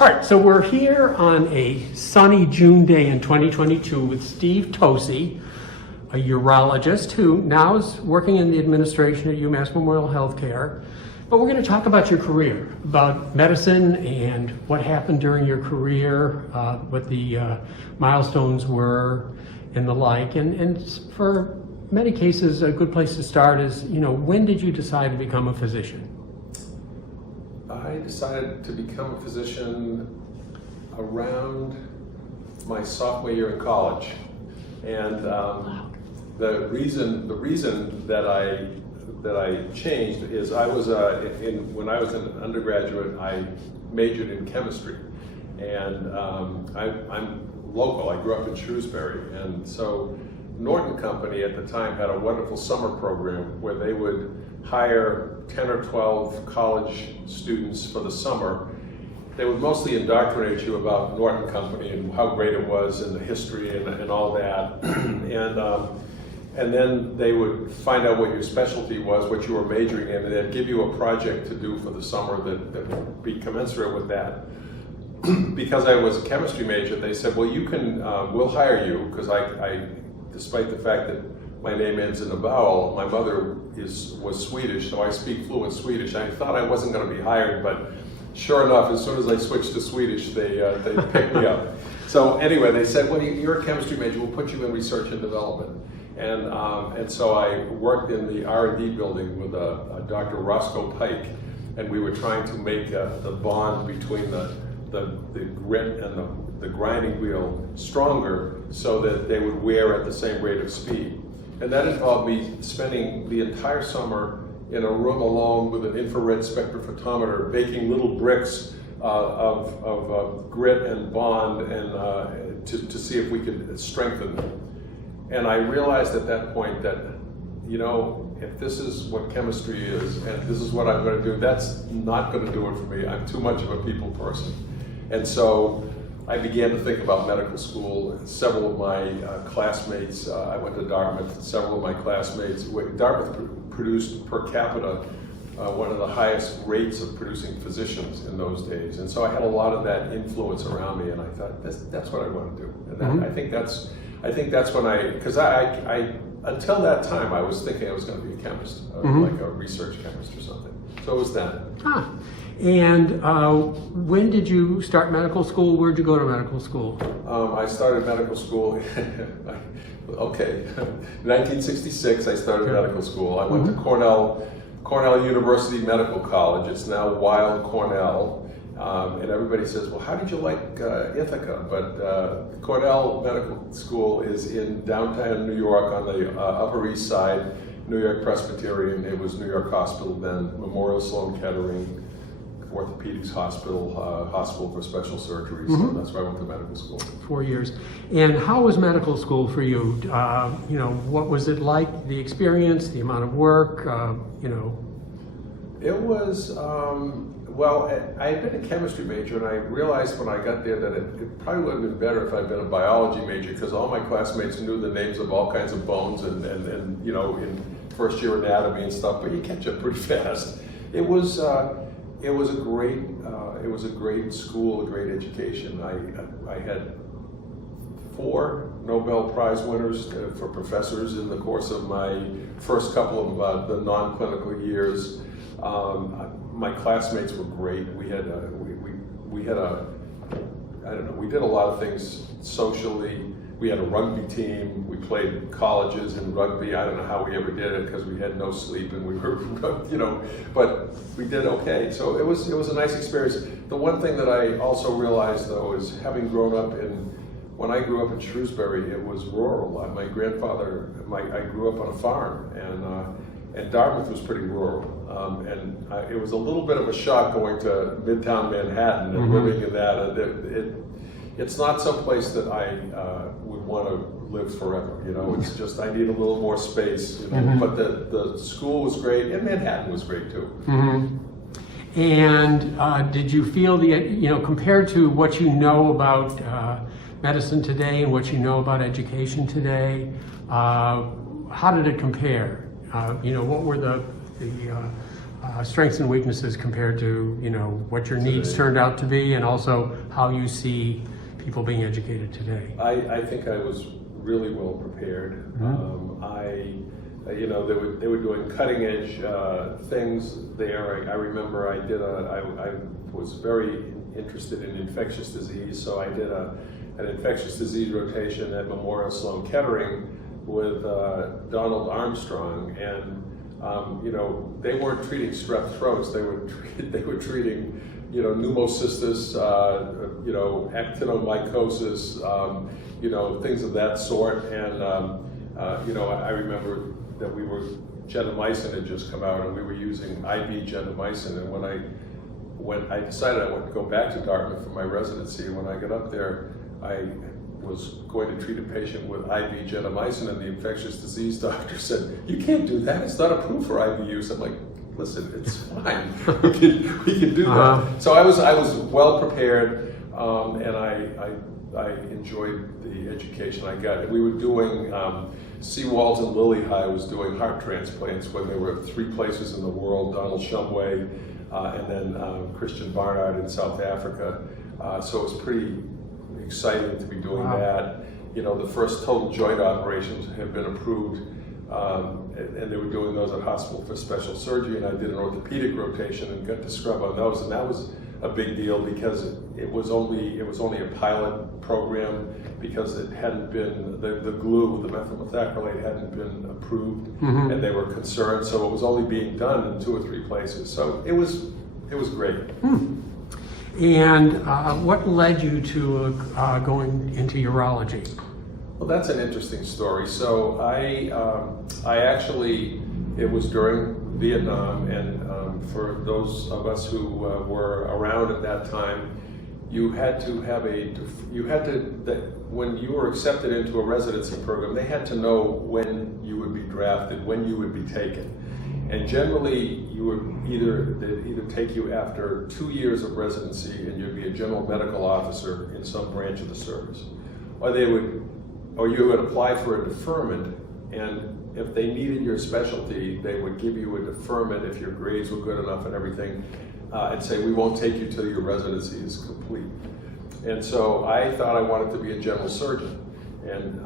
All right, so we're here on a sunny June day in 2022 with Steve Tosi, a urologist who now is working in the administration at UMass Memorial Healthcare. But we're going to talk about your career, about medicine and what happened during your career, what the milestones were and the like. And for many cases, a good place to start is, when did you decide to become a physician? I decided to become a physician around my sophomore year in college, and the reason that I changed is I was when I was an undergraduate, I majored in chemistry, and I'm local. I grew up in Shrewsbury, and so Norton Company at the time had a wonderful summer program where they would hire 10 or 12 college students for the summer. They would mostly indoctrinate you about Norton Company and how great it was and the history and all that. And then they would find out what your specialty was, what you were majoring in, and they'd give you a project to do for the summer that would be commensurate with that. Because I was a chemistry major, they said, well, you can, we'll hire you, because I despite the fact that my name ends in a vowel, my mother was Swedish, so I speak fluent Swedish. I thought I wasn't going to be hired, but sure enough, as soon as I switched to Swedish, they picked me up. So anyway, they said, well, you're a chemistry major, we'll put you in research and development. And so I worked in the R&D building with Dr. Roscoe Pike, and we were trying to make the bond between the grit and the grinding wheel stronger so that they would wear at the same rate of speed. And that involved me spending the entire summer in a room alone with an infrared spectrophotometer, baking little bricks of grit and bond and to see if we could strengthen them. And I realized at that point that, if this is what chemistry is and this is what I'm going to do, that's not going to do it for me. I'm too much of a people person. And so I began to think about medical school. Several of my classmates, I went to Dartmouth, several of my classmates, Dartmouth produced per capita one of the highest rates of producing physicians in those days. And so I had a lot of that influence around me, and I thought, that's what I want to do. And I think that's when because I until that time, I was thinking I was going to be a chemist, like a research chemist or something. So it was that. And when did you start medical school? Where'd you go to medical school? I started medical school, 1966 I started medical school. I went to Cornell University Medical College. It's now Weill Cornell. And everybody says, well, how did you like Ithaca? But Cornell Medical School is in downtown New York on the Upper East Side, New York Presbyterian. It was New York Hospital then, Memorial Sloan Kettering, Orthopedics Hospital, Hospital for Special Surgery. So that's where I went to medical school. 4 years. And how was medical school for you? What was it like, the experience, the amount of work, It was, well, I had been a chemistry major, and I realized when I got there that it probably would have been better if I'd been a biology major, because all my classmates knew the names of all kinds of bones and in first year anatomy and stuff, but you catch up pretty fast. It was a great school, a great education. I had 4 Nobel Prize winners for professors in the course of my first couple of the non-clinical years. My classmates were great. We did a lot of things socially. We had a rugby team. We played colleges in rugby. I don't know how we ever did it because we had no sleep and we were, but we did okay. So it was a nice experience. The one thing that I also realized though is having grown up when I grew up in Shrewsbury, it was rural. My grandfather, I grew up on a farm, and Dartmouth was pretty rural. It was a little bit of a shock going to Midtown Manhattan and living in that. It's not someplace that I would want to live forever. It's just I need a little more space. But the school was great, and Manhattan was great too. And did you feel compared to what you know about medicine today and what you know about education today, how did it compare? What were the strengths and weaknesses compared to, what your needs turned out to be, and also how you see people being educated today? I think I was really well prepared. They were doing cutting edge things there. I remember I was very interested in infectious disease, so I did an infectious disease rotation at Memorial Sloan Kettering with Donald Armstrong, and they weren't treating strep throats. They were treating pneumocystis, actinomycosis, things of that sort. And I remember that gentamicin had just come out, and we were using IV gentamicin. And when I decided I wanted to go back to Dartmouth for my residency, when I got up there, I was going to treat a patient with IV gentamicin, and the infectious disease doctor said, "You can't do that. It's not approved for IV use." I'm like, "Listen, it's fine. we can do that." So I was well prepared, and I enjoyed the education I got. We were doing Seawalls and Lilley was doing heart transplants when there were 3 places in the world: Donald Shumway, and then Christian Barnard in South Africa. So it was pretty exciting to be doing that. The first total joint operations had been approved, and they were doing those at Hospital for Special Surgery, and I did an orthopedic rotation and got to scrub on those, and that was a big deal because it was only a pilot program, because it hadn't been, the glue, the methyl methacrylate hadn't been approved, and they were concerned, so it was only being done in 2 or 3 places. So it was great. And what led you to going into urology? Well, that's an interesting story. So I actually, it was during Vietnam, and for those of us who were around at that time, when you were accepted into a residency program, they had to know when you would be drafted, when you would be taken. And generally, they'd either take you after 2 years of residency, and you'd be a general medical officer in some branch of the service, or you would apply for a deferment, and if they needed your specialty, they would give you a deferment if your grades were good enough and everything, and say, "We won't take you till your residency is complete." And so I thought I wanted to be a general surgeon. And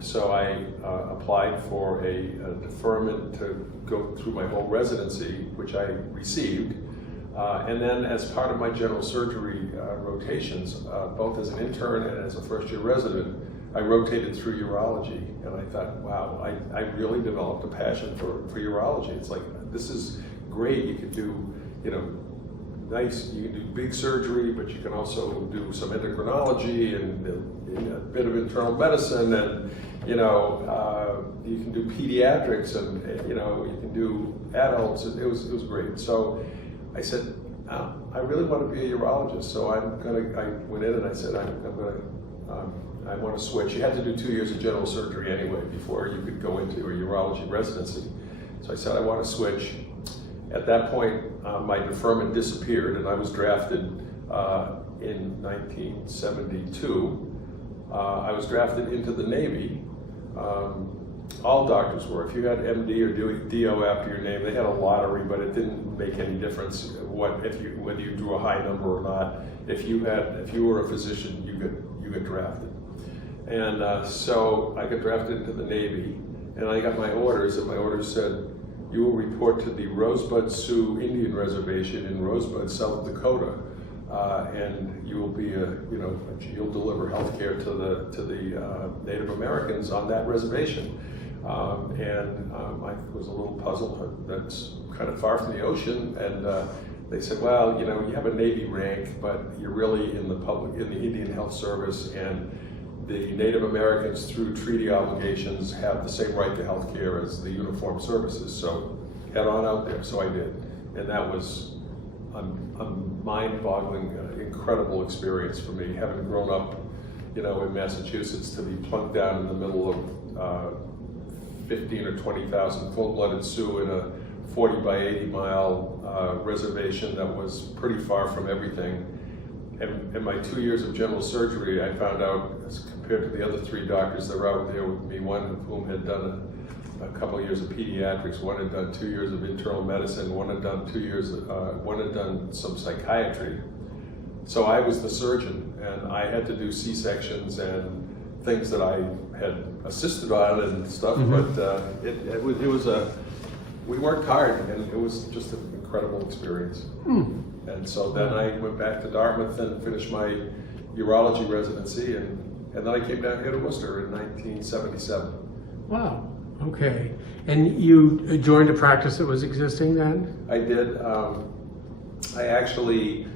so I applied for a deferment to go through my whole residency, which I received. And then as part of my general surgery rotations, both as an intern and as a first-year resident, I rotated through urology. And I thought, wow, I really developed a passion for urology. It's like, this is great. You can do, you can do big surgery, but you can also do some endocrinology and a bit of internal medicine, and you can do pediatrics, and you can do adults. It was great. So I said, I really want to be a urologist. So I went in and I said, I want to switch. You had to do 2 years of general surgery anyway before you could go into a urology residency. So I said, I want to switch. At that point, my deferment disappeared, and I was drafted in 1972. I was drafted into the Navy. All doctors were. If you had MD or DO after your name, they had a lottery, but it didn't make any difference whether you drew a high number or not. If you were a physician, you get drafted. And so I got drafted into the Navy, and I got my orders, and my orders said, "You will report to the Rosebud Sioux Indian Reservation in Rosebud, South Dakota, and you will be you'll deliver health care to the Native Americans on that reservation." And I was a little puzzled. That's kind of far from the ocean, and they said, "Well, you have a Navy rank, but you're really in the Indian Health Service, and the Native Americans, through treaty obligations, have the same right to health care as the uniformed services, so head on out there." So I did, and that was a mind-boggling, incredible experience for me, having grown up, in Massachusetts, to be plunked down in the middle of 15 or 20,000 full-blooded Sioux in a 40 by 80 mile reservation that was pretty far from everything. And in my 2 years of general surgery, I found out, as compared to the other 3 doctors that were out there with me, one of whom had done a couple of years of pediatrics. One had done 2 years of internal medicine. One had done 2 years. One had done some psychiatry. So I was the surgeon, and I had to do C-sections and things that I had assisted on and stuff. Mm-hmm. But it was we worked hard, and it was just an incredible experience. And so then I went back to Dartmouth and finished my urology residency, and then I came down here to Worcester in 1977. Wow. Okay. And you joined a practice that was existing then? I did. I actually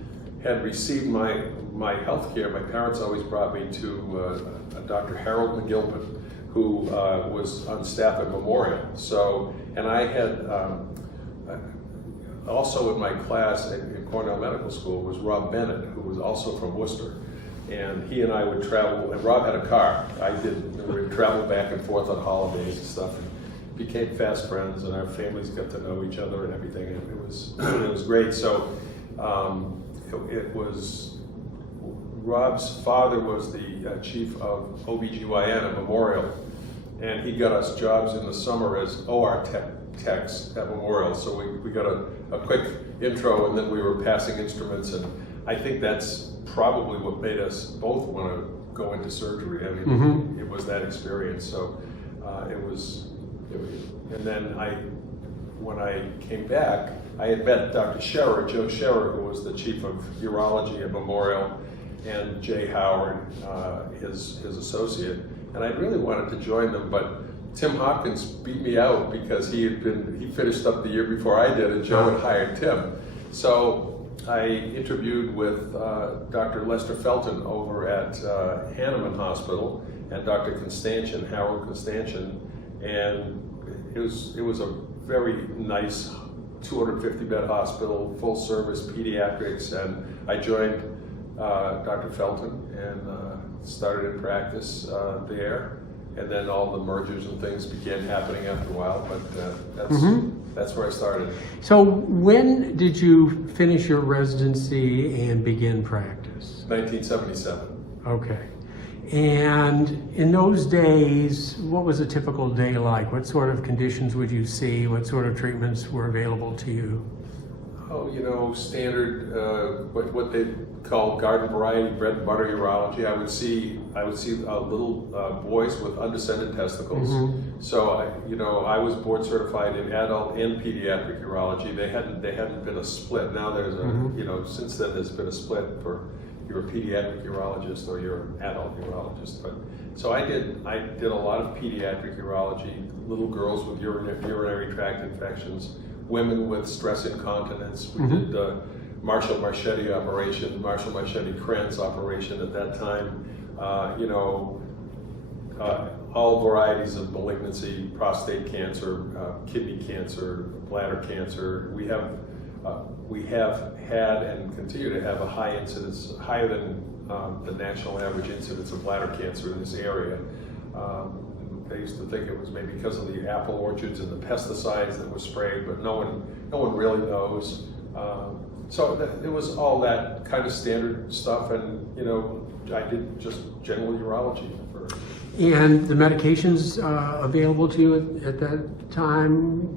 had received my health care. My parents always brought me to Dr. Harold McGilpin, who was on staff at Memorial. So, and I had also in my class at Cornell Medical School was Rob Bennett, who was also from Worcester. And he and I would travel, and Rob had a car, I didn't. And we would travel back and forth on holidays and stuff, and became fast friends, and our families got to know each other and everything, and it was great. So it was, Rob's father was the chief of OBGYN at Memorial, and he got us jobs in the summer as OR techs at Memorial. So we got a quick intro, and then we were passing instruments, and I think that's probably what made us both want to go into surgery. I mean, it was that experience. So and then when I came back, I had met Dr. Scherer, Joe Scherer, who was the chief of urology at Memorial, and Jay Howard, his associate. And I really wanted to join them, but Tim Hopkins beat me out because he finished up the year before I did, and Joe had hired Tim. So I interviewed with Dr. Lester Felton over at Hahnemann Hospital, and Dr. Constantian, Harold Constantian, and it was a very nice 250-bed hospital, full service pediatrics, and I joined Dr. Felton and started in practice there, and then all the mergers and things began happening after a while, but that's where I started. So when did you finish your residency and begin practice? 1977. Okay. And in those days, what was a typical day like? What sort of conditions would you see? What sort of treatments were available to you? Oh, standard, what they call garden variety bread and butter urology. I would see little boys with undescended testicles. So I was board certified in adult and pediatric urology. They hadn't been a split. Now there's since then there's been a split for you're a pediatric urologist or you're an adult urologist. But so I did a lot of pediatric urology, little girls with urinary tract infections, women with stress incontinence. We did the Marshall Marchetti operation, Marshall Marchetti Krantz operation at that time. All varieties of malignancy, prostate cancer, kidney cancer, bladder cancer. We have had and continue to have a high incidence, higher than the national average incidence of bladder cancer in this area. They used to think it was maybe because of the apple orchards and the pesticides that were sprayed, but no one really knows. So it was all that kind of standard stuff, and I did just general urology for. And the medications available to you at that time?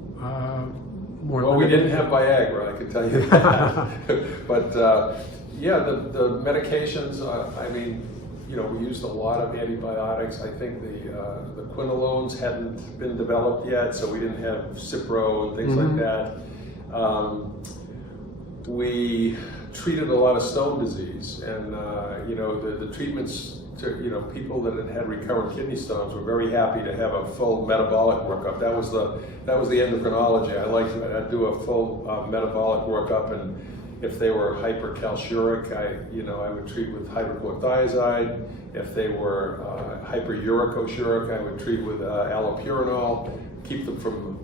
Well, we didn't have Viagra, I can tell you that. But yeah, the medications. We used a lot of antibiotics. I think the quinolones hadn't been developed yet, so we didn't have Cipro and things like that. We treated a lot of stone disease, and the treatments to people that had recurrent kidney stones were very happy to have a full metabolic workup. That was the endocrinology. I'd do a full metabolic workup, and if they were hypercalciuric, I would treat with hydrochlorothiazide. If they were hyperuricochuric, I would treat with allopurinol, keep them from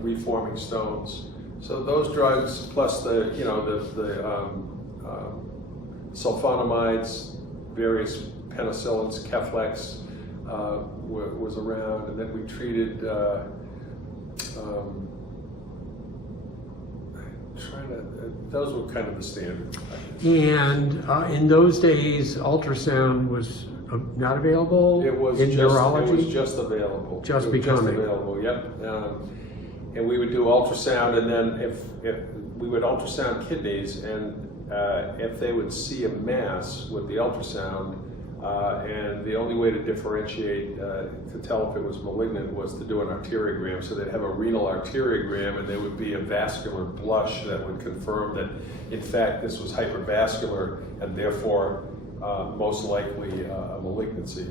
reforming stones. So those drugs, plus the sulfonamides, various penicillins, Keflex was around, and then we treated. Those were kind of the standard. And in those days, ultrasound was not available It was in just, neurology? It was just available. Just It was becoming. Just available, yep. And we would do ultrasound, and then if we would ultrasound kidneys, and if they would see a mass with the ultrasound, and the only way to differentiate, to tell if it was malignant, was to do an arteriogram. So they'd have a renal arteriogram, and there would be a vascular blush that would confirm that, in fact, this was hypervascular, and therefore most likely a malignancy.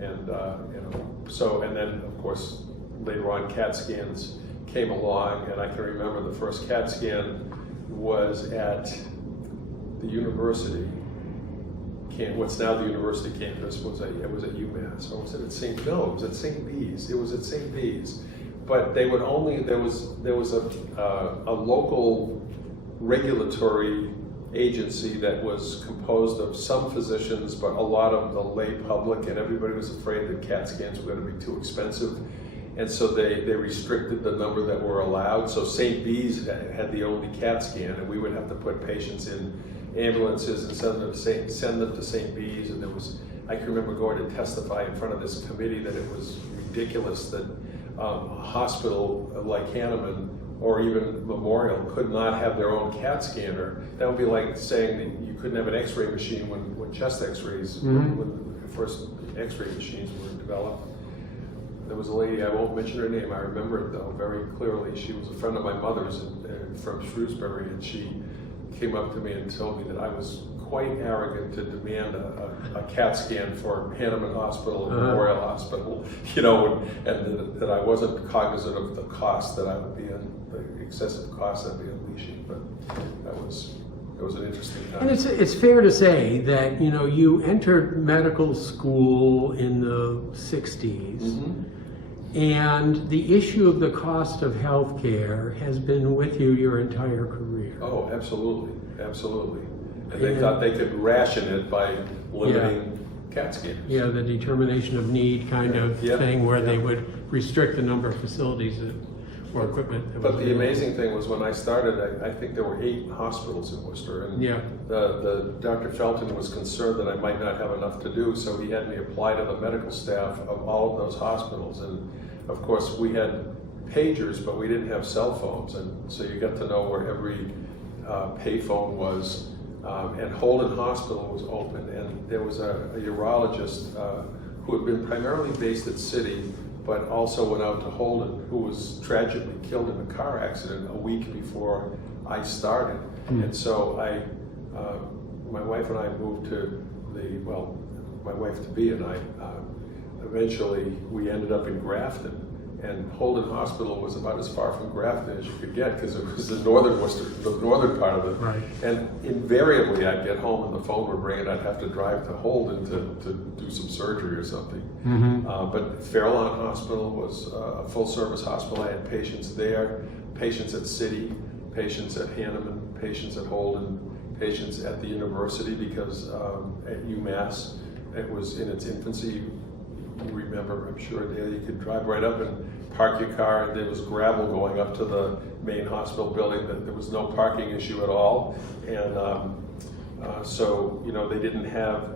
And then of course later on CAT scans came along, and I can remember the first CAT scan was at the university. What's now the university campus was at UMass. Or was it at St. No, it was at St. Bees. It was at St. Bees. But they would only, there was a local regulatory agency that was composed of some physicians, but a lot of the lay public, and everybody was afraid that CAT scans were going to be too expensive. And so they restricted the number that were allowed. So St. Bees had the only CAT scan, and we would have to put patients in ambulances and send them to St. Bees. And I can remember going to testify in front of this committee that it was ridiculous that a hospital like Hahnemann or even Memorial could not have their own CAT scanner. That would be like saying that you couldn't have an X-ray machine when chest X-rays, when the first X-ray machines were developed. There was a lady, I won't mention her name, I remember it though very clearly. She was a friend of my mother's from Shrewsbury, and she came up to me and told me that I was quite arrogant to demand a CAT scan for Hahnemann Hospital and Memorial Hospital, and that I wasn't cognizant of the cost that I would be the excessive cost I'd be unleashing. But it was an interesting time. And it's fair to say that you entered medical school in the 60s, and the issue of the cost of health care has been with you your entire career. Oh, absolutely. And they thought they could ration it by limiting CAT scans. Yeah, the determination of need kind of thing, where they would restrict the number of facilities or equipment. But the amazing thing was when I started, I think there were 8 hospitals in Worcester, and the Dr. Felton was concerned that I might not have enough to do, so he had me apply to the medical staff of all of those hospitals. And of course, we had pagers, but we didn't have cell phones, and so you got to know where every payphone was. And Holden Hospital was open, and there was a urologist who had been primarily based at City, but also went out to Holden, who was tragically killed in a car accident a week before I started. And so my wife and I moved to my wife-to-be and I, eventually we ended up in Grafton. And Holden Hospital was about as far from Grafton as you could get, because it was the northern part of it. Right. And invariably, I'd get home and the phone would ring, and I'd have to drive to Holden to do some surgery or something. But Fairlawn Hospital was a full-service hospital. I had patients there, patients at City, patients at Hahnemann, patients at Holden, patients at the university, because at UMass, it was in its infancy. You remember, I'm sure, Dale, you could drive right up and park your car, and there was gravel going up to the main hospital building. There was no parking issue at all. And so, they didn't have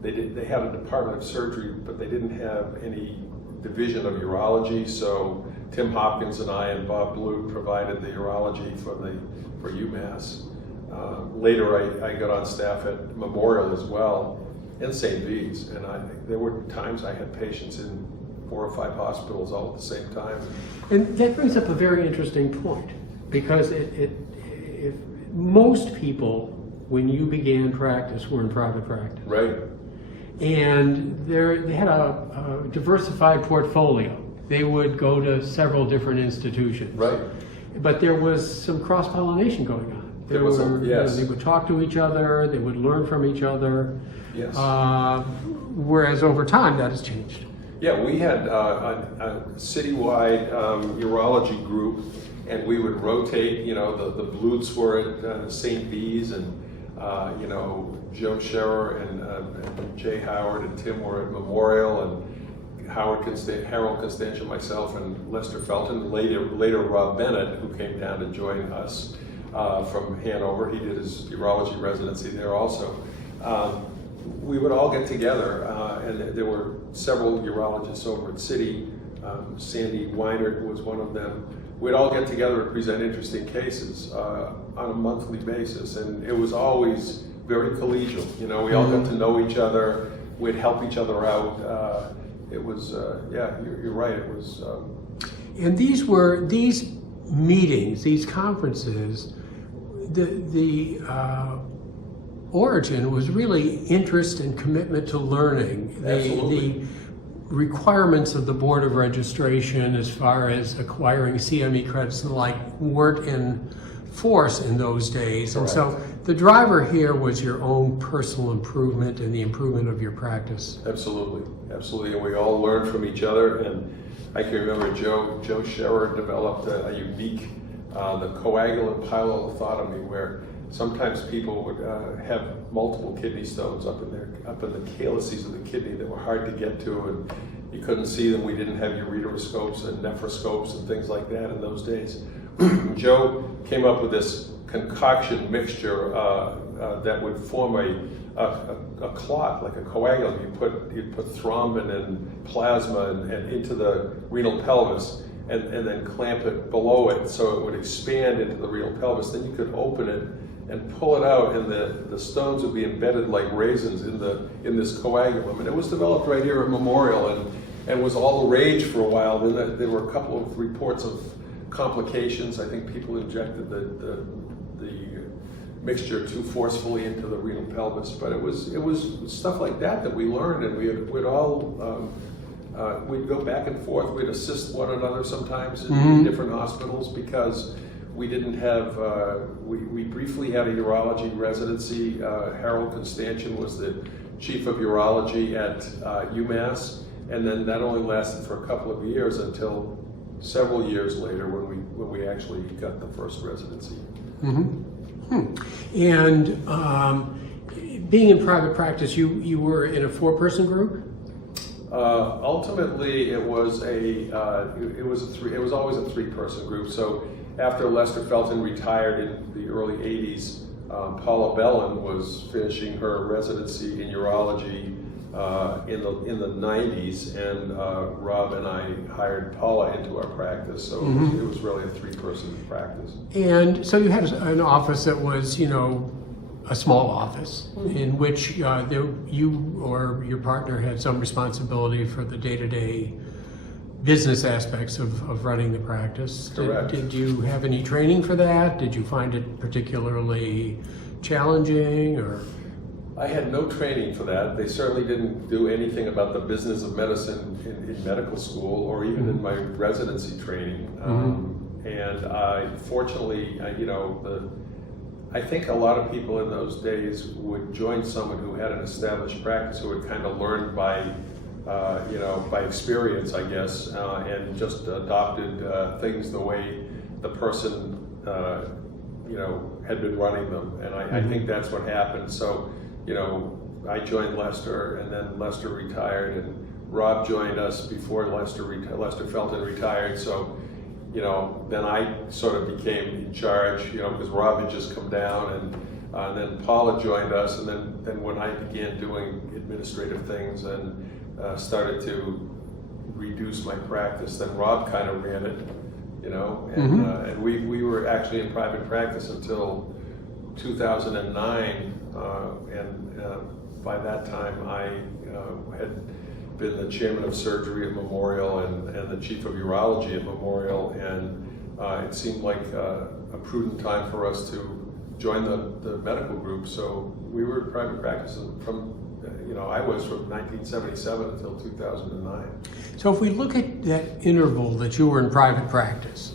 they had a department of surgery, but they didn't have any division of urology. So Tim Hopkins and I and Bob Blue provided the urology for UMass. Later, I got on staff at Memorial as well, and St. Bees, and there were times I had patients in 4 or 5 hospitals all at the same time. And that brings up a very interesting point, because if most people, when you began practice, were in private practice. Right. And they had a diversified portfolio. They would go to several different institutions. Right. But there was some cross-pollination going on. There was yes. They would talk to each other, they would learn from each other. Yes. Whereas over time, that has changed. Yeah, we had a citywide urology group, and we would rotate. The Blutes were at St. Bees, and Joe Scherer and Jay Howard and Tim were at Memorial, and Harold Constantia, myself, and Lester Felton. Later Rob Bennett, who came down to join us from Hanover. He did his urology residency there also. we would all get together, and there were several urologists over at City. Sandy Weinert was one of them. We'd all get together and present interesting cases on a monthly basis, and it was always very collegial. You know, we all got to know each other. We'd help each other out. It was, yeah, you're right. It was. And these meetings, these conferences, the origin was really interest and commitment to learning. Absolutely. The requirements of the Board of Registration as far as acquiring CME credits and the like weren't in force in those days. Correct. And so the driver here was your own personal improvement and the improvement of your practice. Absolutely, absolutely, and we all learned from each other. And I can remember Joe Scherer developed a unique, the coagulant pyelolithotomy, where sometimes people would have multiple kidney stones up in the calyces of the kidney that were hard to get to, and you couldn't see them. We didn't have ureteroscopes and nephroscopes and things like that in those days. Joe came up with this concoction mixture that would form a clot, like a coagulant. You'd put thrombin and plasma and into the renal pelvis, and then clamp it below it so it would expand into the renal pelvis. Then you could open it and pull it out, and the stones would be embedded like raisins in this coagulum. And it was developed right here at Memorial, and was all the rage for a while. Then there were a couple of reports of complications. I think people injected the mixture too forcefully into the renal pelvis. But it was stuff like that we learned, and we'd all we'd go back and forth. We'd assist one another sometimes in different hospitals, because we didn't have, we briefly had a urology residency. Harold Constantian was the chief of urology at UMass, and then that only lasted for a couple of years until several years later when we actually got the first residency. And being in private practice, you were in a 4-person group? Ultimately, it was always a 3-person group. So after Lester Felton retired in the early 80s, Paula Bellin was finishing her residency in urology in the 90s, and Rob and I hired Paula into our practice. So it was really a 3-person practice. And so you had an office that was, a small office in which you or your partner had some responsibility for the day-to-day business aspects of running the practice. Correct. Did you have any training for that? Did you find it particularly challenging, or? I had no training for that. They certainly didn't do anything about the business of medicine in medical school, or even in my residency training. And fortunately, I think a lot of people in those days would join someone who had an established practice, who had kind of learned by experience, I guess, and just adopted things the way the person, had been running them. And I think that's what happened. So, I joined Lester, and then Lester retired, and Rob joined us before Lester Felton retired. So, then I sort of became in charge, because Rob had just come down, and then Paula joined us, and then when I began doing administrative things and started to reduce my practice, then Rob kind of ran it, and we were actually in private practice until 2009, and by that time I had been the chairman of surgery at Memorial and the chief of urology at Memorial, and it seemed like a prudent time for us to join the medical group. So we were in private practice from, I was from 1977 until 2009. So if we look at that interval that you were in private practice,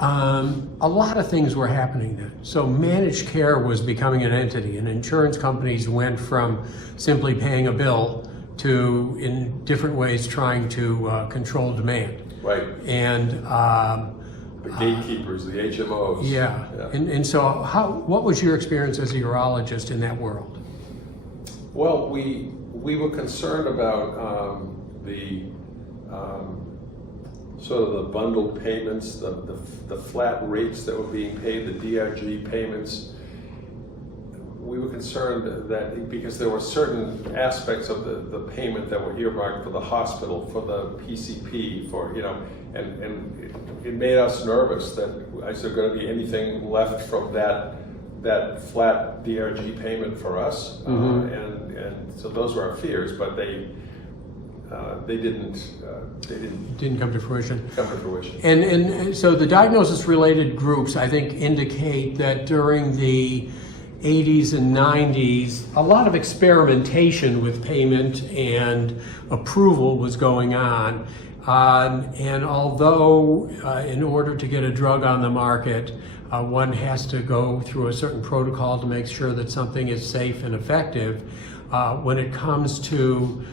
a lot of things were happening then. So managed care was becoming an entity, and insurance companies went from simply paying a bill to, in different ways, trying to control demand. Right. And the gatekeepers, the HMOs. Yeah. And so what was your experience as a urologist in that world? Well, we were concerned about the sort of the bundled payments, the flat rates that were being paid, the DRG payments. we were concerned that because there were certain aspects of the payment that were earmarked for the hospital, for the PCP, for, you know, and it made us nervous that is there going to be anything left from that flat DRG payment for us? Mm-hmm. And so those were our fears, but they didn't Didn't come to fruition. come to fruition. And so the diagnosis-related groups, I think, indicate that during the 80s and 90s, a lot of experimentation with payment and approval was going on. And although in order to get a drug on the market, one has to go through a certain protocol to make sure that something is safe and effective, when it comes to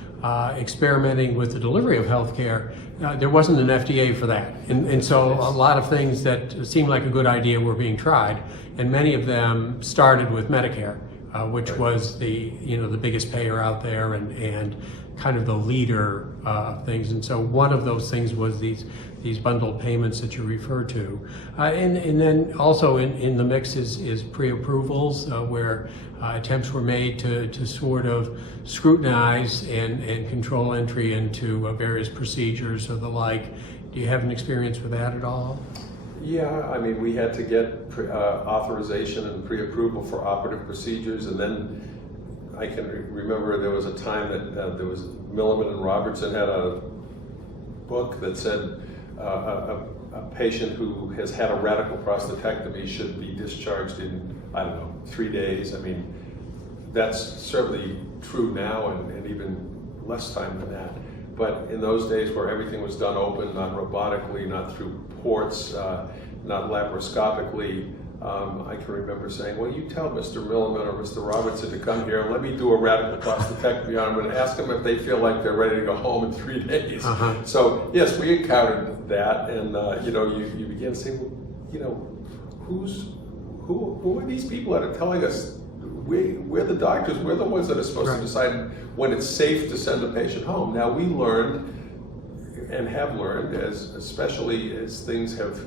experimenting with the delivery of healthcare, there wasn't an FDA for that. And so a lot of things that seemed like a good idea were being tried, and many of them started with Medicare, which was the biggest payer out there and kind of the leader of things. And so one of those things was these bundled payments that you refer to. And then also in the mix is pre-approvals, where attempts were made to sort of scrutinize and control entry into various procedures or the like. Do you have an experience with that at all? Yeah, I mean, we had to get authorization and pre-approval for operative procedures, and then I can remember there was a time that there was Milliman and Robertson had a book that said a patient who has had a radical prostatectomy should be discharged in, I don't know, 3 days. I mean, that's certainly true now and even less time than that. But in those days where everything was done open, not robotically, not through ports, not laparoscopically, I can remember saying, well, you tell Mr. Milliman or Mr. Robertson to come here and let me do a radical prostatectomy on them and ask them if they feel like they're ready to go home in 3 days. Uh-huh. So yes, we encountered that, and you begin to say, you know, who are these people that are telling us we're the doctors, we're the ones that are supposed to decide when it's safe to send a patient home. Now we learned and have learned, especially as things have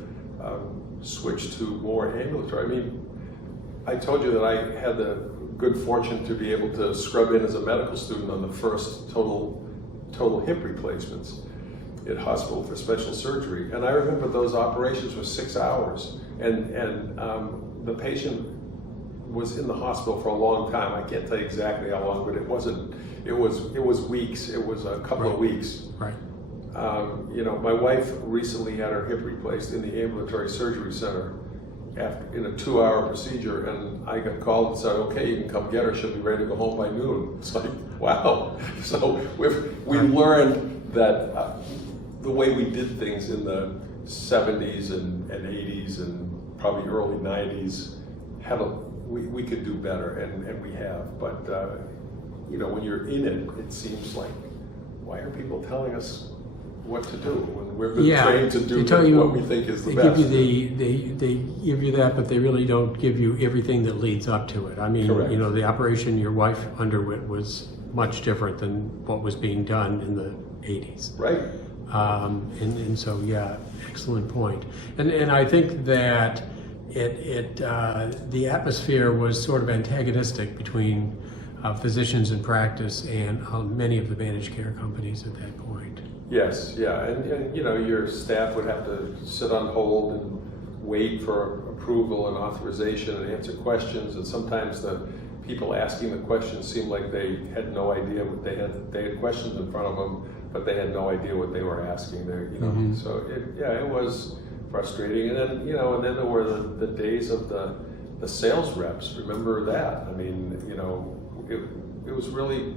switched to more ambulatory. I mean, I told you that I had the good fortune to be able to scrub in as a medical student on the first total hip replacements at hospital for special surgery. And I remember those operations were 6 hours, and the patient was in the hospital for a long time. I can't tell you exactly how long, but it was weeks. It was a couple of weeks. Right. My wife recently had her hip replaced in the ambulatory surgery center in a 2-hour procedure, and I got called and said, okay, you can come get her, she'll be ready to go home by noon. It's like, wow. So we learned that the way we did things in the 70s and 80s and probably early 90s, we could do better, and we have. But when you're in it, it seems like, why are people telling us what to do when we're trained to do what we think is the best? They give you that, but they really don't give you everything that leads up to it. I mean, correct. The operation your wife underwent was much different than what was being done in the 80s. Right. And so, yeah, excellent point. And I think that the atmosphere was sort of antagonistic between physicians in practice and many of the managed care companies at that point. Yes, yeah, and your staff would have to sit on hold and wait for approval and authorization and answer questions, and sometimes the people asking the questions seemed like they had no idea what they had questions in front of them, but they had no idea what they were asking. Mm-hmm. So it was frustrating, and then there were the days of the sales reps. Remember that? I mean, it was really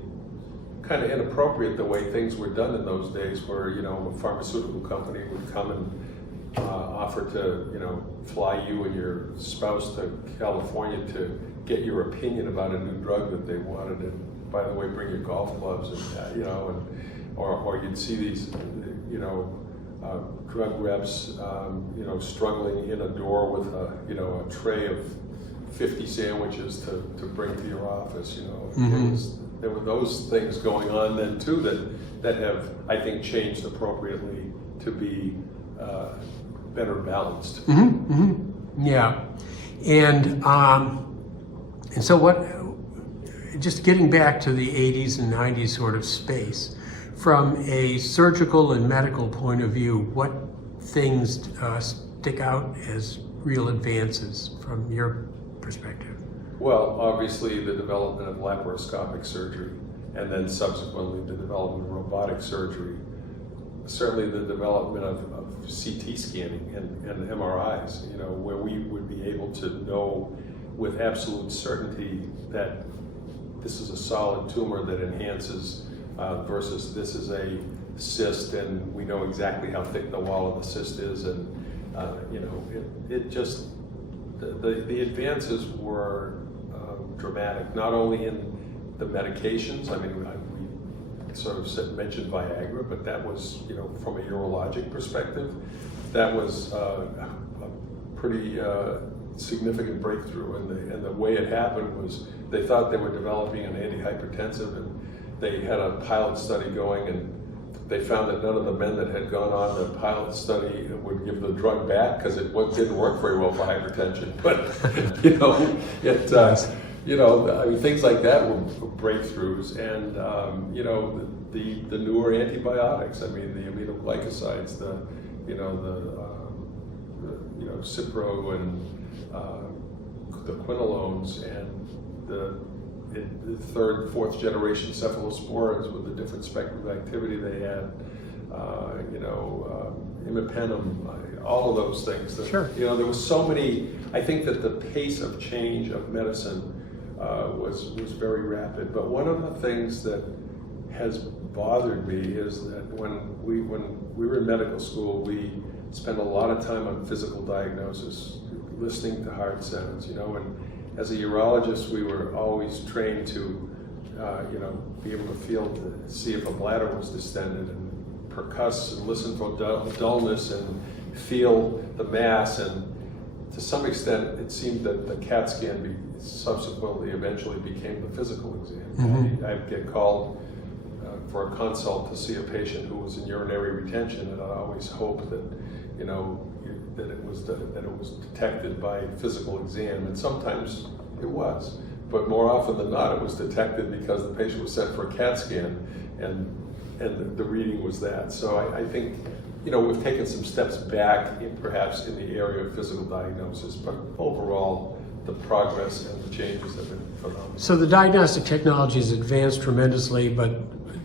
kind of inappropriate the way things were done in those days, where a pharmaceutical company would come and offer to fly you and your spouse to California to get your opinion about a new drug that they wanted, and by the way, bring your golf clubs, and or you'd see these drug reps struggling in a door with a tray of 50 sandwiches to bring to your office. Mm-hmm. There were those things going on then too that have, I think, changed appropriately to be better balanced. Mm-hmm. Mm-hmm. Yeah, and so just getting back to the 80s and 90s sort of space, from a surgical and medical point of view, what things stick out as real advances from your perspective? Well, obviously the development of laparoscopic surgery, and then subsequently the development of robotic surgery. Certainly the development of CT scanning and MRIs, you know, where we would be able to know with absolute certainty that this is a solid tumor that enhances versus this is a cyst, and we know exactly how thick the wall of the cyst is, and you know, it just, the advances were dramatic, not only in the medications. I mean, we sort of mentioned Viagra, but that was, you know, from a urologic perspective, that was a pretty significant breakthrough. And the way it happened was they thought they were developing an antihypertensive, and they had a pilot study going, and they found that none of the men that had gone on the pilot study would give the drug back because it didn't work very well for hypertension. But you know, you know, I mean, things like that were breakthroughs, and you know, the newer antibiotics. I mean, the aminoglycosides, the Cipro and the quinolones, and the third, fourth generation cephalosporins with the different spectrum of activity they had. Imipenem, all of those things. Sure. You know, there was so many. I think that the pace of change of medicine was very rapid. But one of the things that has bothered me is that when we were in medical school, we spent a lot of time on physical diagnosis, listening to heart sounds, you know, and as a urologist, we were always trained to, you know, be able to see if a bladder was distended, and percuss and listen for dullness and feel the mass. And to some extent, it seemed that the CAT scan subsequently eventually became the physical exam. Mm-hmm. I'd get called for a consult to see a patient who was in urinary retention, and I always hoped that, you know, that it was detected by physical exam, and sometimes it was, but more often than not, it was detected because the patient was sent for a CAT scan, and the reading was that. So I think, you know, we've taken some steps back, perhaps in the area of physical diagnosis, but overall, the progress and the changes have been phenomenal. So the diagnostic technology has advanced tremendously, but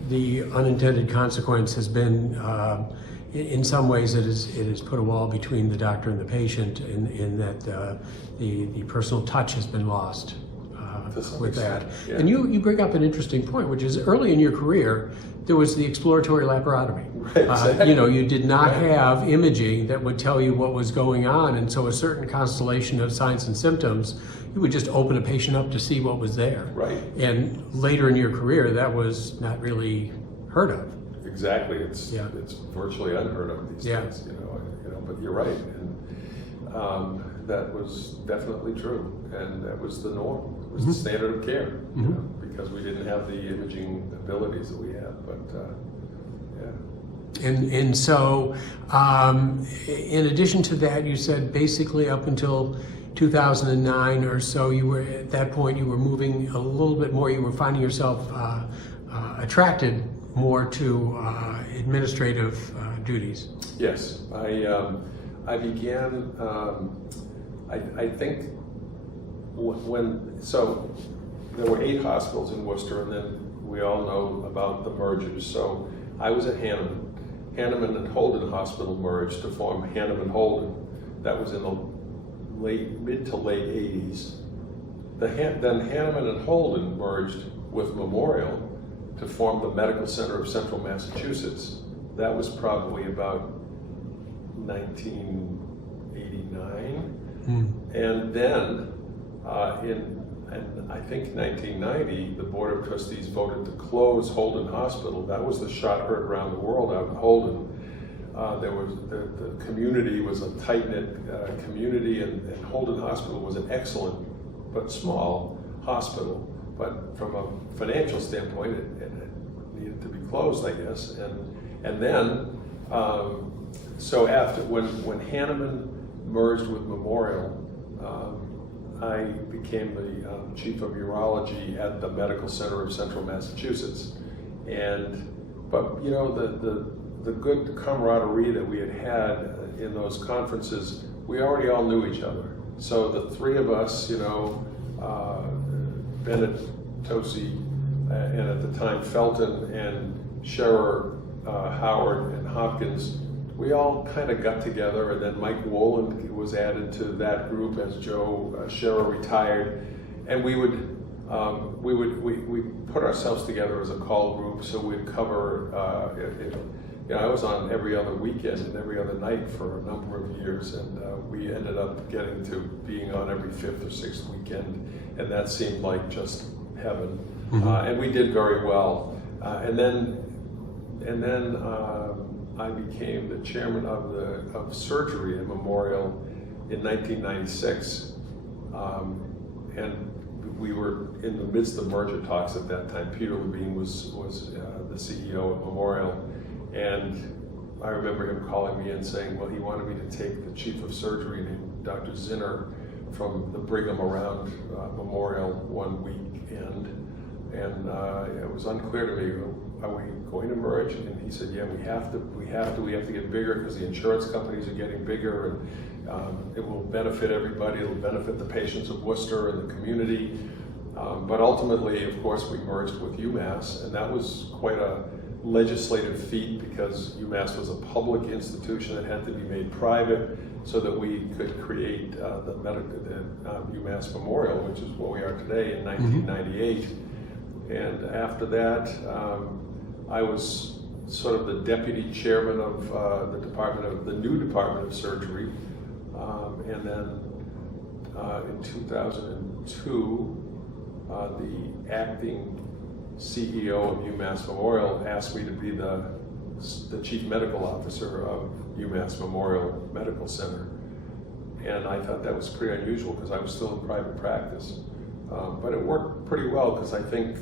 the unintended consequence has been, in some ways, it has put a wall between the doctor and the patient, in that the personal touch has been lost with that. Yeah. And you bring up an interesting point, which is early in your career, there was the exploratory laparotomy. Right, exactly. You know, you did not have imaging that would tell you what was going on, and so a certain constellation of signs and symptoms, you would just open a patient up to see what was there. Right. And later in your career, that was not really heard of. Exactly, it's virtually unheard of these days. You know, but you're right, and that was definitely true, and that was the norm. It was the standard of care, you know, because we didn't have the imaging abilities that we have. But And so, in addition to that, you said basically up until 2009 or so, you were at that point, you were moving a little bit more. You were finding yourself attracted more to administrative duties. Yes, I began. I think so there were 8 hospitals in Worcester, and then we all know about the mergers. So I was at Hahnemann. Hahnemann and Holden Hospital merged to form Hahnemann Holden. That was in the mid to late 80s. Then Hahnemann and Holden merged with Memorial to form the Medical Center of Central Massachusetts. That was probably about 1989. And then in I think 1990, the Board of Trustees voted to close Holden Hospital. That was the shot heard around the world out in Holden. There was the community was a tight-knit community, and Holden Hospital was an excellent but small hospital. But from a financial standpoint, it needed to be closed, I guess. And then, so after when Hahnemann merged with Memorial, I became the chief of urology at the Medical Center of Central Massachusetts. But you know, the good camaraderie that we had in those conferences, we already all knew each other. So the three of us, you know, Bennett, Tosi, and at the time Felton and Scherer, Howard, and Hopkins, we all kind of got together, and then Mike Woland was added to that group as Joe Scherer retired, and we put ourselves together as a call group, so we'd cover. You know, I was on every other weekend and every other night for a number of years, and we ended up getting to being on every fifth or sixth weekend, and that seemed like just heaven. And we did very well. And then I became the chairman of surgery at Memorial in 1996, and we were in the midst of merger talks at that time. Peter Levine was the CEO at Memorial, and I remember him calling me and saying, well, he wanted me to take the chief of surgery named Dr. Zinner from the Brigham around Memorial one weekend, and it was unclear to me, are we going to merge? And he said, yeah, we have to get bigger because the insurance companies are getting bigger, and it will benefit everybody. It'll benefit the patients of Worcester and the community. But ultimately, of course, we merged with UMass, and that was quite a legislative feat because UMass was a public institution that had to be made private so that we could create the UMass Memorial, which is what we are today, in 1998. And after that, I was sort of the deputy chairman of the new Department of Surgery. And then in 2002, the acting CEO of UMass Memorial asked me to be the chief medical officer of UMass Memorial Medical Center. And I thought that was pretty unusual because I was still in private practice. But it worked pretty well because I think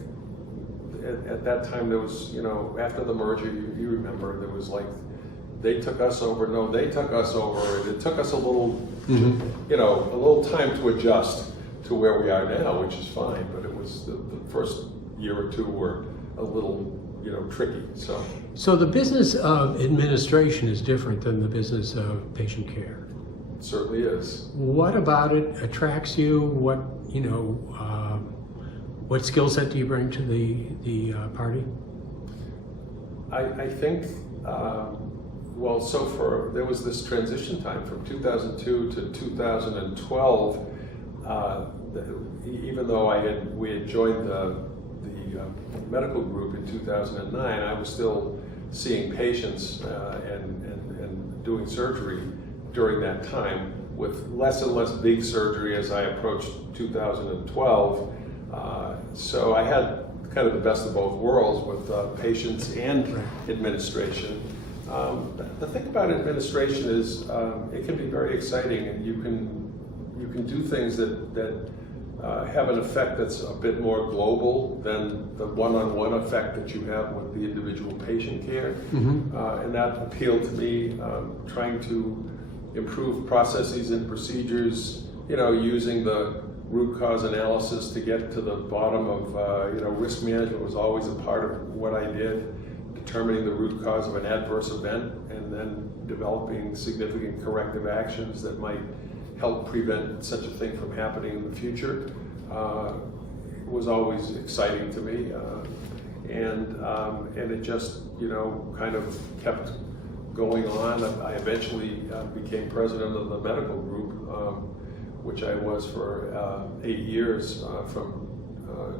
at that time there was, you know, after the merger, you remember, there was like, they took us over, no, they took us over, and it took us a little, you know, a little time to adjust to where we are now, which is fine, but it was the first year or two were a little, you know, tricky, so. So the business of administration is different than the business of patient care. It certainly is. What about it attracts you? What, you know, what skill set do you bring to the party? I think, well, so there was this transition time from 2002 to 2012. Even though we had joined the medical group in 2009, I was still seeing patients and doing surgery during that time, with less and less big surgery as I approached 2012. So I had kind of the best of both worlds with patients and administration. The thing about administration is it can be very exciting, and you can do things that have an effect that's a bit more global than the one-on-one effect that you have with the individual patient care. And that appealed to me, trying to improve processes and procedures, you know, using the root cause analysis to get to the bottom of, you know, risk management was always a part of what I did, determining the root cause of an adverse event and then developing significant corrective actions that might help prevent such a thing from happening in the future. Was always exciting to me, and it just, you know, kind of kept going on. I eventually became president of the medical group, which I was for 8 years, from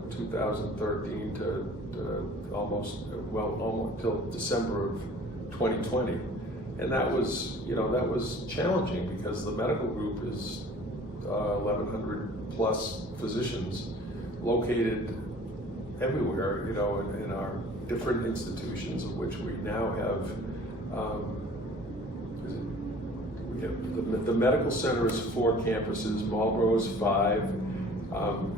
2013 to almost till December of 2020. And that was, you know, that was challenging because the medical group is 1,100 plus physicians located everywhere, you know, in our different institutions, of which we now have. The medical center is 4 campuses. Marlborough is 5.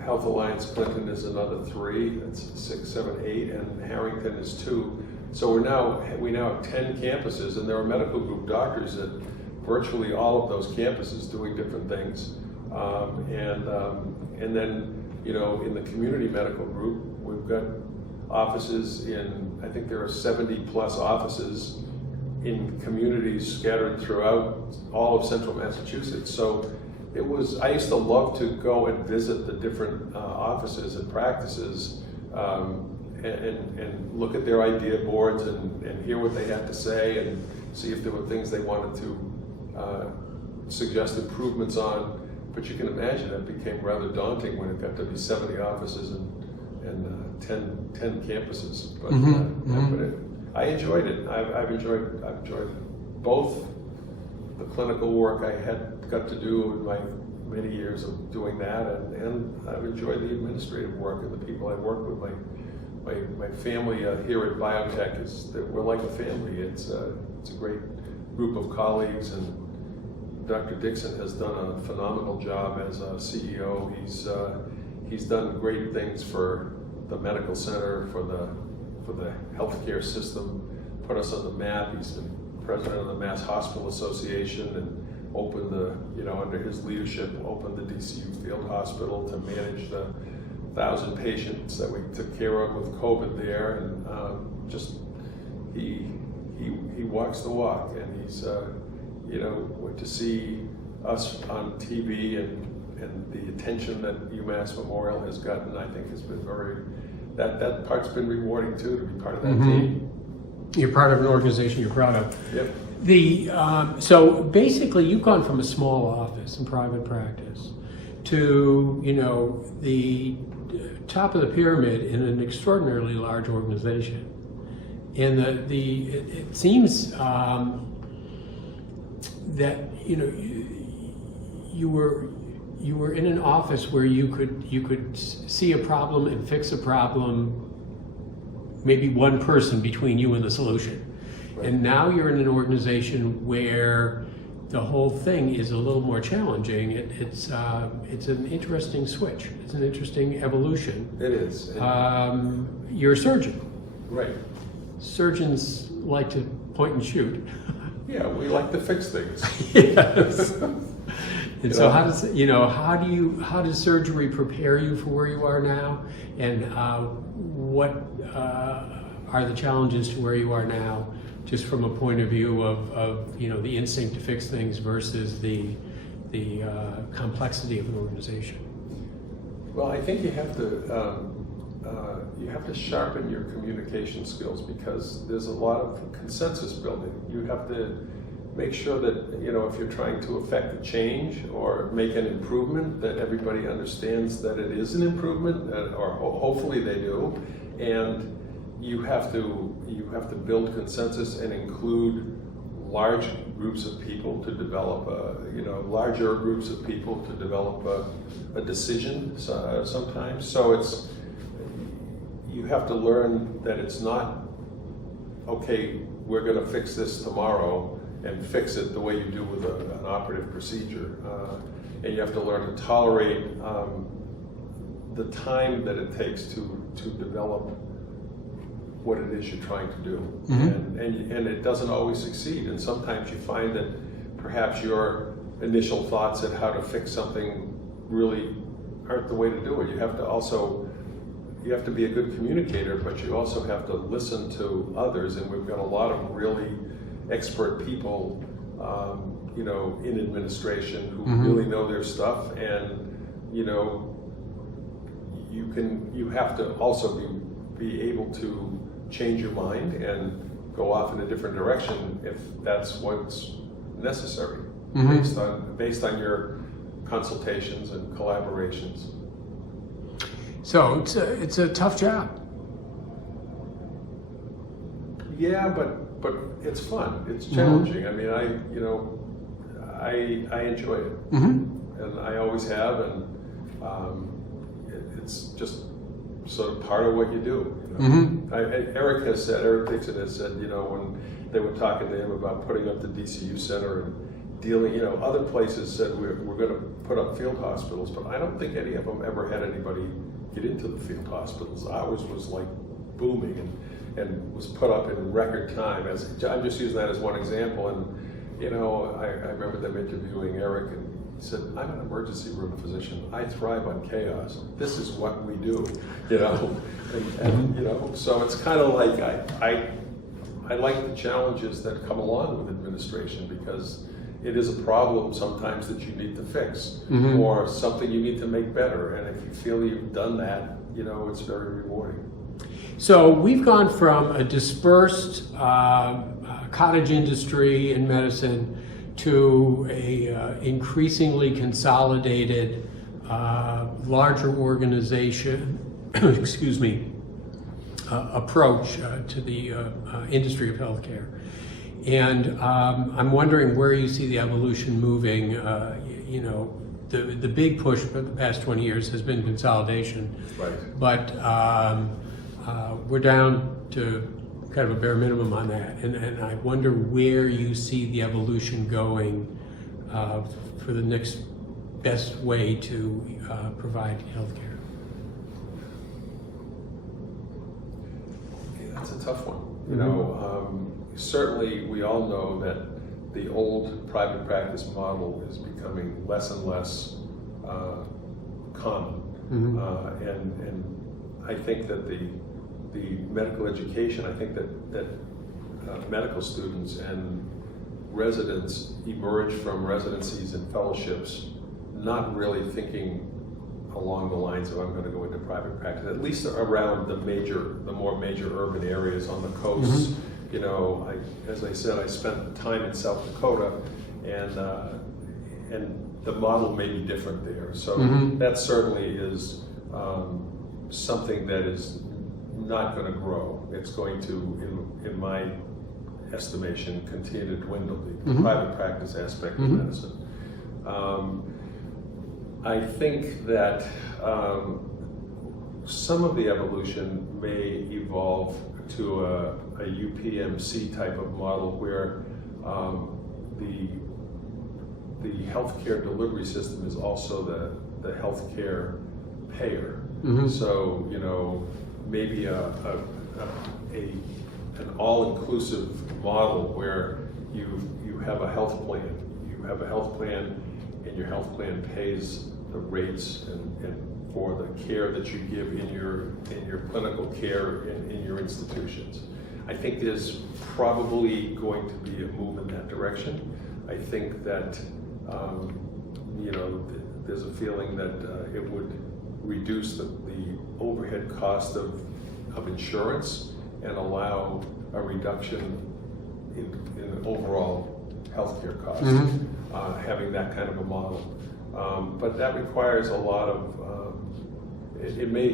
Health Alliance Clinton is another 3. That's 6, 7, 8, and Harrington is 2. So we now have 10 campuses, and there are medical group doctors at virtually all of those campuses doing different things. And then, you know, in the community medical group, we've got offices in, I think there are 70 plus offices in communities scattered throughout all of central Massachusetts. So I used to love to go and visit the different offices and practices and look at their idea boards and hear what they had to say and see if there were things they wanted to suggest improvements on. But you can imagine it became rather daunting when it got to be 70 offices and 10 campuses. But, I enjoyed it. I've enjoyed both the clinical work I had got to do in my many years of doing that, and I've enjoyed the administrative work and the people I work with. My family here at Biotech we're like a family. It's a great group of colleagues, and Dr. Dixon has done a phenomenal job as a CEO. He's done great things for the medical center, for the healthcare system, put us on the map. He's been president of the Mass Hospital Association and opened under his leadership, opened the DCU Field Hospital to manage the 1,000 patients that we took care of with COVID there, and he walks the walk, and he's to see us on TV and the attention that UMass Memorial has gotten, I think has been that part's been rewarding too, to be part of that team. You're part of an organization you're proud of. Yep. So basically, you've gone from a small office in private practice to, the top of the pyramid in an extraordinarily large organization. And it seems that you were in an office where you could see a problem and fix a problem, maybe one person between you and the solution. Right. And now you're in an organization where the whole thing is a little more challenging. It's an interesting switch. It's an interesting evolution. It is. You're a surgeon. Right. Surgeons like to point and shoot. Yeah, we like to fix things. Yes. And so how does surgery prepare you for where you are now, and what are the challenges to where you are now, just from a point of view of the instinct to fix things versus the complexity of an organization? Well, I think you have to sharpen your communication skills, because there's a lot of consensus building. You have to make sure that, if you're trying to affect a change or make an improvement, that everybody understands that it is an improvement, or hopefully they do. And you have to build consensus and include large groups of people to develop larger groups of people to develop a decision sometimes. So you have to learn that it's not, okay, we're going to fix this tomorrow and fix it the way you do with an operative procedure. And you have to learn to tolerate the time that it takes to develop what it is you're trying to do. And it doesn't always succeed. And sometimes you find that perhaps your initial thoughts at how to fix something really aren't the way to do it. You have to be a good communicator, but you also have to listen to others. And we've got a lot of really expert people, in administration who really know their stuff, and you have to also be able to change your mind and go off in a different direction if that's what's necessary, based on your consultations and collaborations. So it's a tough job. Yeah, but it's fun. It's challenging. I mean, I enjoy it, and I always have, and it's just sort of part of what you do. Eric Dixon has said, when they were talking to him about putting up the DCU Center and dealing, other places said we're going to put up field hospitals, but I don't think any of them ever had anybody get into the field hospitals. Ours was like booming and was put up in record time. I'm just using that as one example, and I remember them interviewing Eric, and He said, I'm an emergency room physician. I thrive on chaos. This is what we do, you know? And you know, so it's kind of like, I like the challenges that come along with administration, because it is a problem sometimes that you need to fix, or something you need to make better. And if you feel you've done that, you know, it's very rewarding. So we've gone from a dispersed cottage industry in medicine to a increasingly consolidated, larger organization, excuse me, approach to the industry of healthcare. And I'm wondering where you see the evolution moving. You know, the big push for the past 20 years has been consolidation. Right. But we're down to kind of a bare minimum on that. And I wonder where you see the evolution going for the next best way to provide healthcare. That's a tough one. You know, certainly we all know that the old private practice model is becoming less and less common. And I think that the medical education, I think that medical students and residents emerge from residencies and fellowships not really thinking along the lines of I'm going to go into private practice, at least around the more major urban areas on the coast. You know, as I said, I spent time in South Dakota, and the model may be different there. So that certainly is something that is not going to grow. It's going to, in my estimation, continue to dwindle, the private practice aspect of medicine. I think that some of the evolution may evolve to a UPMC type of model where the healthcare delivery system is also the healthcare payer. So, you know, maybe an all-inclusive model where you have a health plan. You have a health plan, and your health plan pays the rates and for the care that you give in your clinical care in your institutions. I think there's probably going to be a move in that direction. I think that you know, there's a feeling that it would reduce the overhead cost of insurance and allow a reduction in overall healthcare costs, having that kind of a model. But that requires a lot of, it may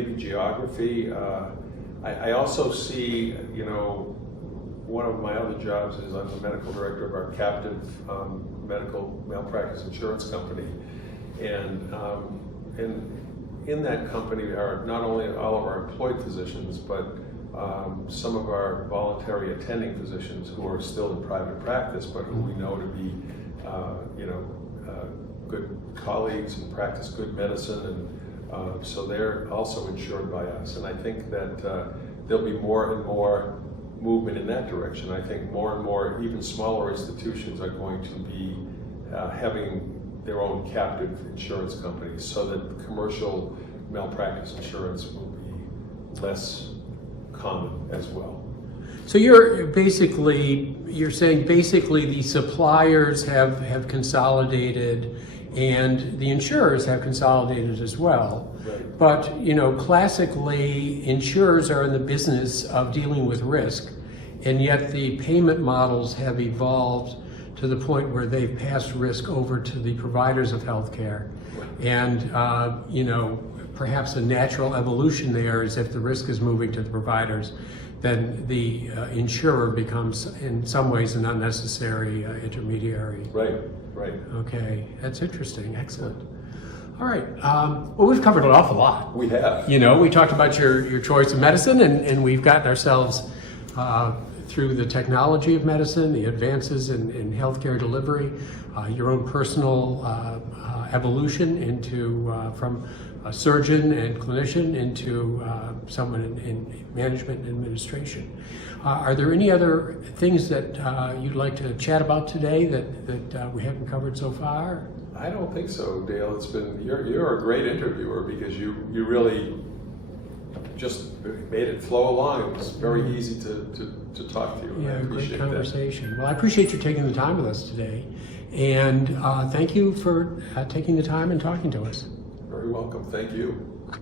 be geography. I also see, you know, one of my other jobs is I'm the medical director of our captive medical malpractice insurance company. And in that company are not only all of our employed physicians, but some of our voluntary attending physicians who are still in private practice, but who we know to be, you know, good colleagues and practice good medicine, and so they're also insured by us. And I think that there'll be more and more movement in that direction. I think more and more, even smaller institutions are going to be having their own captive insurance companies, so that commercial malpractice insurance will be less common as well. So you're saying basically the suppliers have consolidated and the insurers have consolidated as well. Right. But, you know, classically, insurers are in the business of dealing with risk, and yet the payment models have evolved to the point where they've passed risk over to the providers of healthcare. And, you know, perhaps a natural evolution there is if the risk is moving to the providers, then the insurer becomes, in some ways, an unnecessary intermediary. Right, right. Okay, that's interesting. Excellent. All right. Well, we've covered an awful lot. We have. You know, we talked about your choice of medicine, and we've gotten ourselves through the technology of medicine, the advances in healthcare delivery, your own personal evolution into from a surgeon and clinician into someone in management and administration. Are there any other things that you'd like to chat about today that we haven't covered so far? I don't think so, Dale. It's been you're a great interviewer because you really just made it flow along. It was very easy to talk to you. And I Yeah, appreciate great that. conversation. Well, I appreciate you taking the time with us today, and thank you for taking the time and talking to us. Very welcome. Thank you.